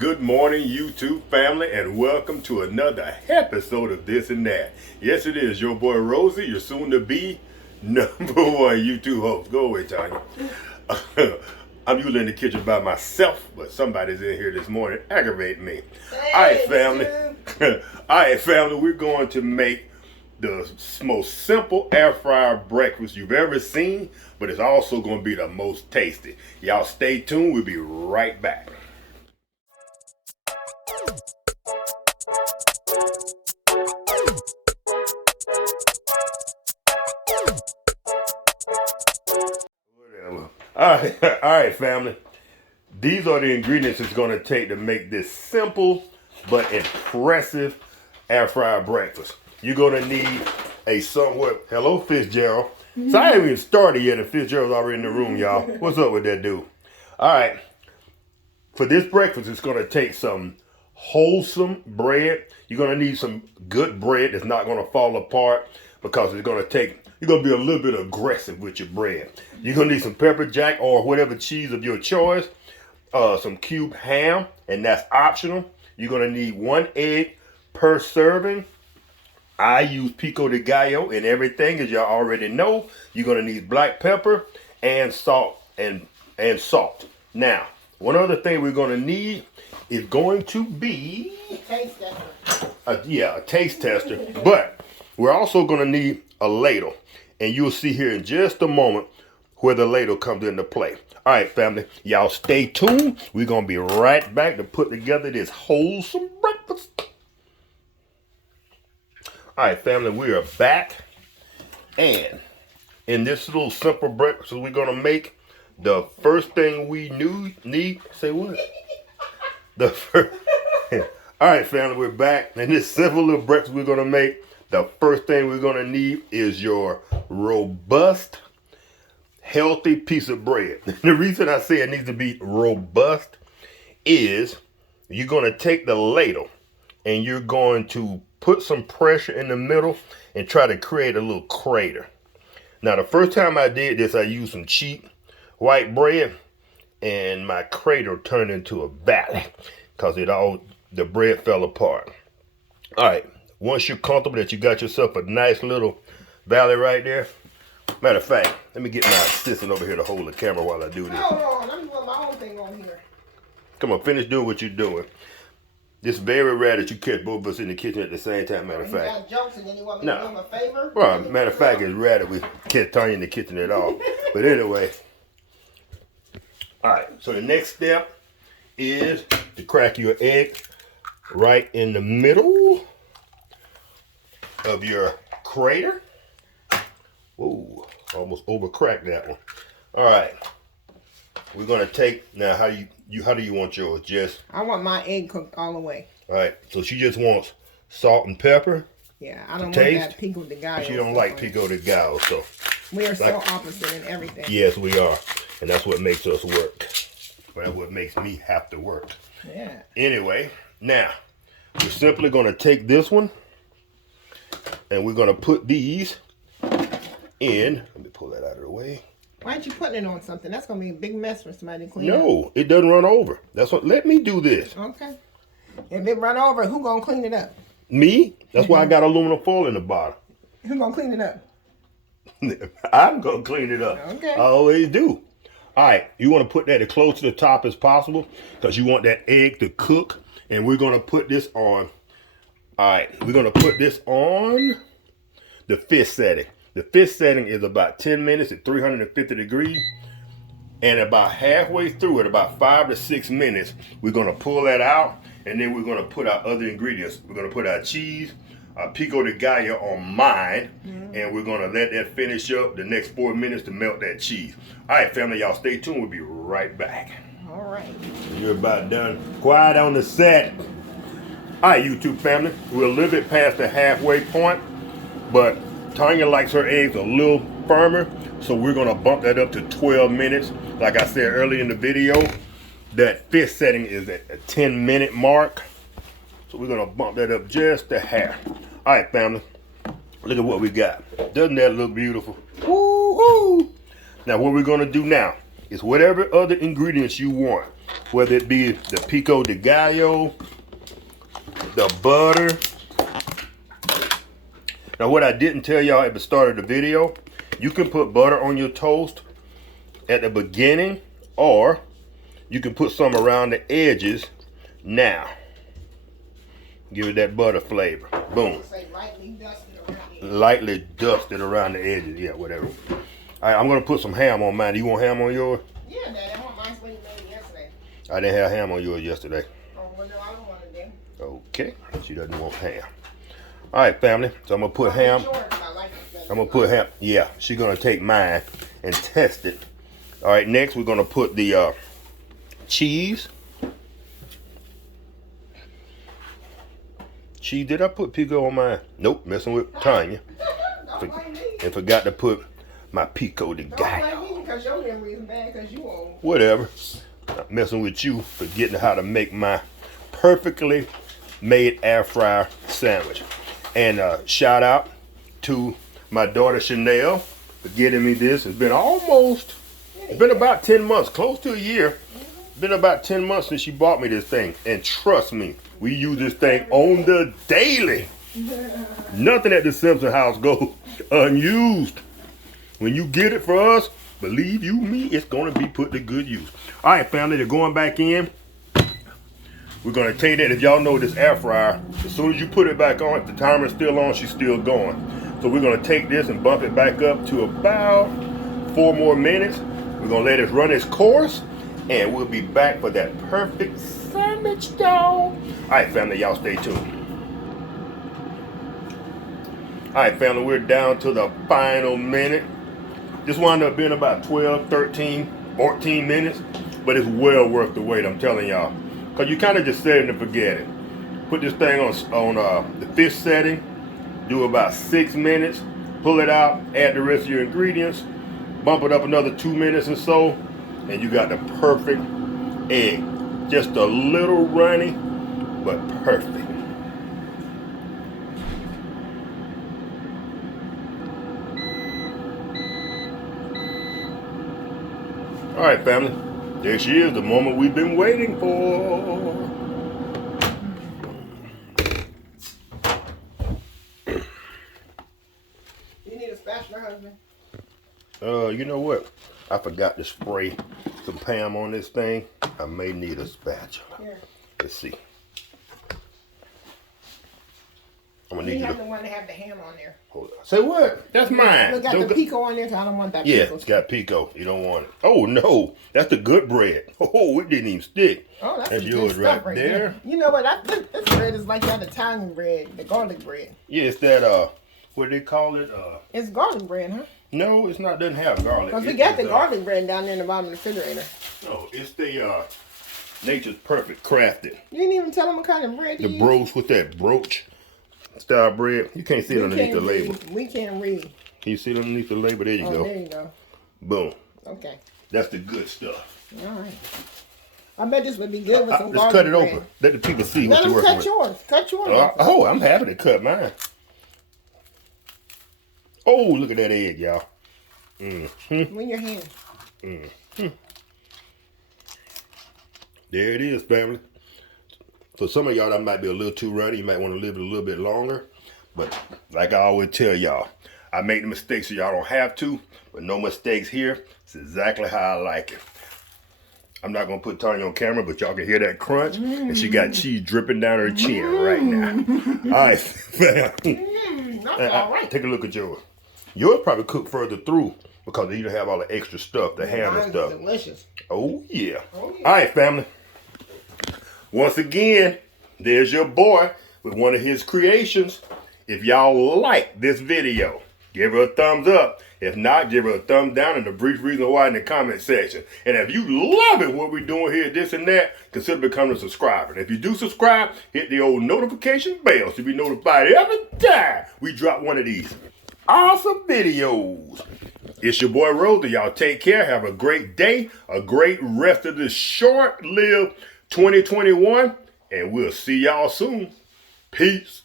Good morning, YouTube family, and welcome to another episode of This and That. Yes, it is your boy Rosie, your soon-to-be number one YouTube host. Go away, Tanya. I'm usually in the kitchen by myself, but somebody's in here this morning aggravating me. Hey, All right, family. All right, family, we're going to make the most simple air fryer breakfast you've ever seen, but it's also going to be the most tasty. Y'all stay tuned. We'll be right back. All right, family. These are the ingredients it's going to take to make this simple but impressive air fryer breakfast. You're going to need a somewhat, hello Fitzgerald. So I haven't even started yet and Fitzgerald's already in the room, y'all. What's up with that dude? All right. For this breakfast, it's going to take some wholesome bread. You're going to need some good bread that's not going to fall apart because it's going to take, you're going to be a little bit aggressive with your bread. You're going to need some pepper jack or whatever cheese of your choice, some cubed ham, and that's optional. You're going to need 1 egg per serving. I use pico de gallo in everything, as y'all already know. You're going to need black pepper and salt and salt. Now, one other thing we're going to need is going to be taste tester. A taste tester. But we're also going to need a ladle. And you'll see here in just a moment where the ladle comes into play. All right, family, y'all stay tuned. We're going to be right back to put together this wholesome breakfast. All right, family, we are back. And in this little simple breakfast we're going to make, the first thing we need, say what? The first, all right, family, we're back. In this simple little breakfast we're going to make, the first thing we're going to need is your robust, healthy piece of bread. The reason I say it needs to be robust is you're going to take the ladle and you're going to put some pressure in the middle and try to create a little crater. Now, the first time I did this, I used some cheap white bread and my crater turned into a valley because the bread fell apart. All right, once you're comfortable that you got yourself a nice little valley right there, matter of fact, let me get my assistant over here to hold the camera while I do this. Hold on, I'm doing my own thing on here. Come on, finish doing what you're doing. It's very rare that you catch both of us in the kitchen at the same time, matter of fact. You got jokes and then you want me to do him a favor? Well, matter of fact, it's rare that we catch Tanya in the kitchen at all. But anyway. All right, so the next step is to crack your egg right in the middle of your crater. Whoa, almost overcracked that one. All right, we're gonna take, now how do you want yours? Just, I want my egg cooked all the way. all right, so she just wants salt and pepper. Yeah, I don't want taste. that pico de gallo. She don't like pico de gallo, so. We are so opposite in everything. Yes, we are. And that's what makes us work. That's what makes me have to work. Yeah. Anyway, now, we're simply going to take this one and we're going to put these in. Let me pull that out of the way. Why aren't you putting it on something? That's going to be a big mess for somebody to clean No, up. it doesn't run over. That's what, let me do this. Okay. If it run over, who going to clean it up? Me? That's why I got aluminum foil in the bottom. Who going to clean it up? I'm going to clean it up. Okay. I always do. All right, you want to put that as close to the top as possible because you want that egg to cook. And we're going to put this on. All right, we're going to put this on the fifth setting. The fifth setting is about 10 minutes at 350 degrees. And about halfway through it, about 5 to 6 minutes, we're going to pull that out. And then we're going to put our other ingredients. We're going to put our cheese, our pico de gallo on mine. And we're going to let that finish up the next 4 minutes to melt that cheese. All right, family, y'all stay tuned. We'll be right back. All right. You're about done. Quiet on the set. All right, YouTube family. We're a little bit past the halfway point, but Tanya likes her eggs a little firmer, so we're going to bump that up to 12 minutes. Like I said earlier in the video, that fifth setting is at a 10-minute mark. So we're going to bump that up just a half. All right, family. Look at what we got. Doesn't that look beautiful? Ooh, ooh. Now, what we're going to do now is whatever other ingredients you want. whether it be the pico de gallo, the butter. Now what I didn't tell y'all at the start of the video, you can put butter on your toast at the beginning, or you can put some around the edges now. Give it that butter flavor. Boom. Lightly dusted around the edges. Yeah, whatever. All right, I'm gonna put some ham on mine. You want ham on yours? Yeah, Dad. I want mine when you made it yesterday. I didn't have ham on yours yesterday. Oh, well, no, I don't want it then. Okay, she doesn't want ham. All right, family. So I'm gonna put ham. I'm gonna put ham. Yeah, she's gonna take mine and test it. All right, next we're gonna put the cheese. Cheese, did I put pico on mine? Nope, messing with Tanya. And forgot to put my pico de gallo. Don't blame me because your memory is bad because you old. Whatever. I'm messing with you, forgetting how to make my perfectly made air fryer sandwich. And shout out to my daughter Chanel for getting me this. It's been about 10 months, close to a year. Been about 10 months since she bought me this thing. And trust me, we use this thing on the daily. Nothing at the Simpson house goes unused. When you get it for us, believe you me, it's gonna be put to good use. All right, family, they're going back in. We're gonna tell you that if y'all know this air fryer, as soon as you put it back on, if the timer's still on, she's still going. So we're gonna take this and bump it back up to about 4 more minutes. We're gonna let it run its course, and we'll be back for that perfect sandwich, though. All right, family, y'all stay tuned. All right, family, we're down to the final minute. This wound up being about 12, 13, 14 minutes, but it's well worth the wait, I'm telling y'all. Because you kind of just set it and forget it. Put this thing on the fish setting, do about 6 minutes, pull it out, add the rest of your ingredients, bump it up another 2 minutes or so, and you got the perfect egg. Just a little runny, but perfect. All right, family. There she is, the moment we've been waiting for. You need a spatula, husband? You know what? I forgot to spray some Pam on this thing. I may need a spatula. Here. Let's see. I'm gonna need You you have to the one that have the ham on there. hold on. Say what? That's mine. Look, got the pico on there, so I don't want that Yeah, pico. it's got pico. You don't want it. Oh no, that's the good bread. Oh, it didn't even stick. Oh, that's That's some yours good stuff right there. You know what? This bread is like that Italian bread, the garlic bread. Yeah, it's that what do they call it? It's garlic bread, huh? No, it's not. Doesn't have garlic. Because we It got is, the garlic bread down there in the bottom of the refrigerator. No, it's the Nature's Perfect crafted. You didn't even tell them what kind of bread to The use. brooch with that brooch style bread. You can't see it underneath the label. We can't read. Can you see it underneath the label? There you Oh, go. there you go. Boom. Okay. That's the good stuff. All right. I bet this would be good with some Let's garlic cut it bread. open. Let the people see Let what them you're working cut with. yours. Cut yours. off. Oh, I'm happy to cut mine. Oh, look at that egg, y'all. With your hand. There it is, family. For some of y'all, that might be a little too runny. You might want to leave it a little bit longer. But like I always tell y'all, I make the mistakes so y'all don't have to. But no mistakes here. It's exactly how I like it. I'm not going to put Tanya on camera, but y'all can hear that crunch. And she got cheese dripping down her chin right now. All right, fam. That's all right. Take a look at yours. Yours probably cooked further through because you don't have all the extra stuff, the ham and Mine's stuff. delicious. Oh, yeah. Oh, yeah. All right, family. Once again, there's your boy with one of his creations. If y'all like this video, give her a thumbs up. If not, give her a thumb down and a brief reason why in the comment section. And if you love it, what we're doing here, this and that, consider becoming a subscriber. And if you do subscribe, hit the old notification bell to be notified every time we drop one of these awesome videos. It's your boy Rosa. Y'all take care. Have a great day, a great rest of this short-lived 2021, and we'll see y'all soon. Peace.